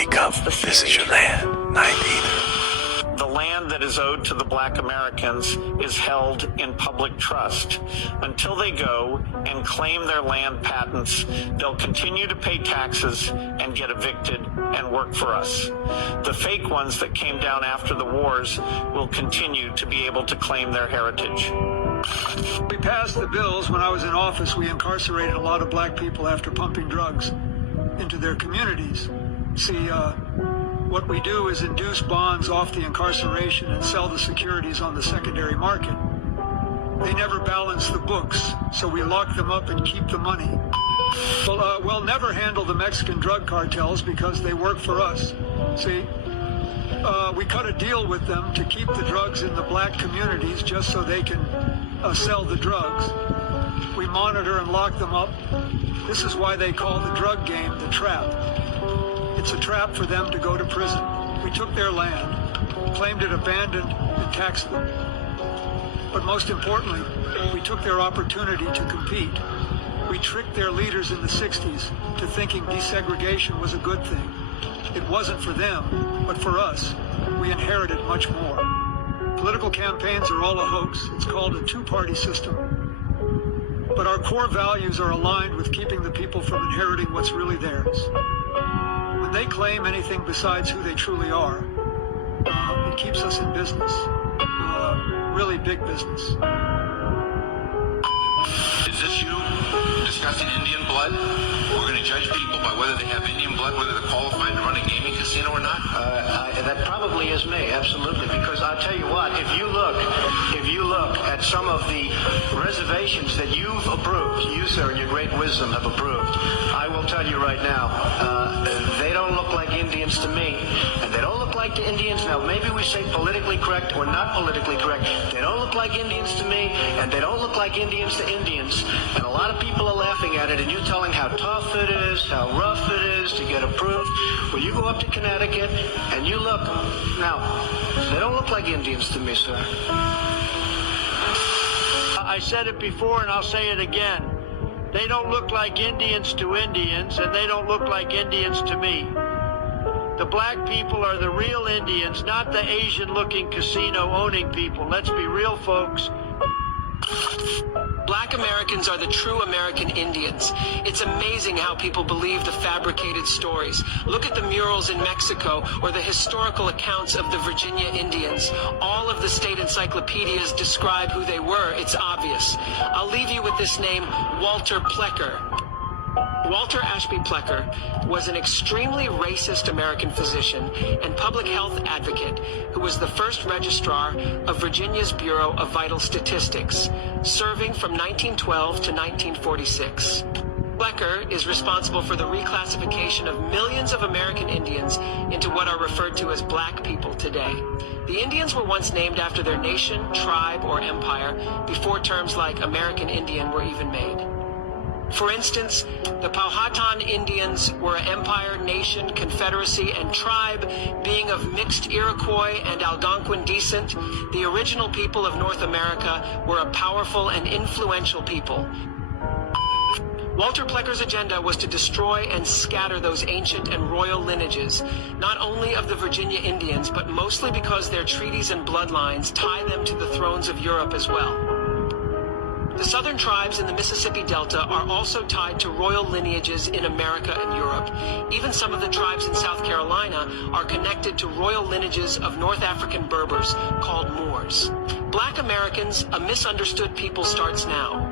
Wake up, this is your land, night either. The land that is owed to the Black Americans is held in public trust. Until they go and claim their land patents, they'll continue to pay taxes and get evicted and work for us. The fake ones that came down after the wars will continue to be able to claim their heritage. We passed the bills. When I was in office, we incarcerated a lot of black people after pumping drugs into their communities. See, what we do is induce bonds off the incarceration and sell the securities on the secondary market. They never balance the books, so we lock them up and keep the money. Well, we'll never handle the Mexican drug cartels because they work for us. See, we cut a deal with them to keep the drugs in the black communities just so they can sell the drugs. We monitor and lock them up. This is why they call the drug game the trap. It's a trap for them to go to prison. We took their land, claimed it abandoned, and taxed them. But most importantly, we took their opportunity to compete. We tricked their leaders in the 60s to thinking desegregation was a good thing. It wasn't for them, but for us. We inherited much more. Political campaigns are all a hoax. It's called a two-party system. But our core values are aligned with keeping the people from inheriting what's really theirs. When they claim anything besides who they truly are, it keeps us in business, really big business. Is this you discussing Indian blood? We're going to judge people by whether they have Indian blood, whether they're qualified to run a gaming casino or not? That probably is me, absolutely. Because I'll tell you what, if you look at some of the reservations that you've approved, you, sir, in your great wisdom have approved, I will tell you right now, they don't look like Indians to me, and they don't look like the Indians. Now, maybe we say politically correct or not politically correct. They don't look like Indians to me, and they don't look like Indians to Indians. And a lot of people are laughing at it, and you're telling how tough it is, how rough it is to get approved. Well, you go up to Connecticut, and you look. Now, they don't look like Indians to me, sir. I said it before, and I'll say it again. They don't look like Indians to Indians, and they don't look like Indians to me. The black people are the real Indians, not the Asian-looking casino-owning people. Let's be real, folks. Black Americans are the true American Indians. It's amazing how people believe the fabricated stories. Look at the murals in Mexico or the historical accounts of the Virginia Indians. All of the state encyclopedias describe who they were. It's obvious. I'll leave you with this name, Walter Plecker. Walter Ashby Plecker was an extremely racist American physician and public health advocate who was the first registrar of Virginia's Bureau of Vital Statistics, serving from 1912 to 1946. Plecker is responsible for the reclassification of millions of American Indians into what are referred to as black people today. The Indians were once named after their nation, tribe, or empire before terms like American Indian were even made. For instance, the Powhatan Indians were an empire, nation, confederacy, and tribe, being of mixed Iroquois and Algonquin descent. The original people of North America were a powerful and influential people. Walter Plecker's agenda was to destroy and scatter those ancient and royal lineages, not only of the Virginia Indians, but mostly because their treaties and bloodlines tie them to the thrones of Europe as well. The southern tribes in the Mississippi Delta are also tied to royal lineages in America and Europe. Even some of the tribes in South Carolina are connected to royal lineages of North African Berbers called Moors. Black Americans, a misunderstood people, starts now.